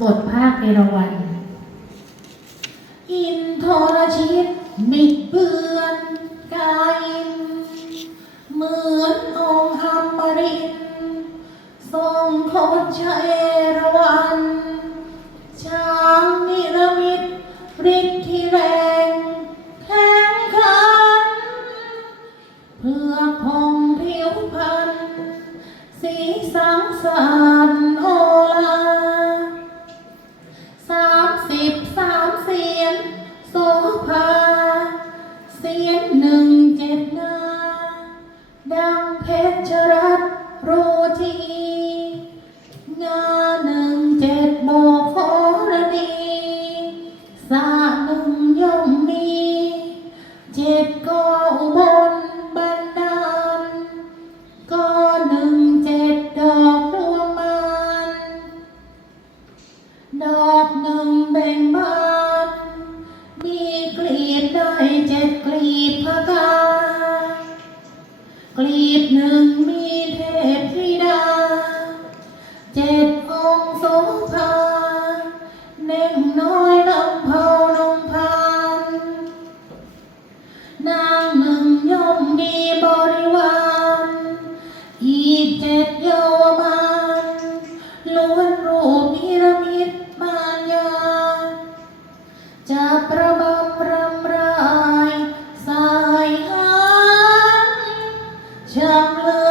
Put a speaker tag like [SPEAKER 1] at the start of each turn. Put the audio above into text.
[SPEAKER 1] บทภาคเอราวัณอินทรชิตบิดเบือนกายเหมือนองค์อมรินทรงโคดชเอราวัณช้างนิรมิตฤทธิ์ที่แรงแข็งขัน เพื่อพองผิวพรรณสีสังสรร ดอกหนึ่งแบ่งบานมีกลีบได้เจ็ดกลีบพกากลีบหนึ่งมีเทพธิดาเจ็ด ចាប់ប្របំប្រំរាយសាយហានចាប់លើ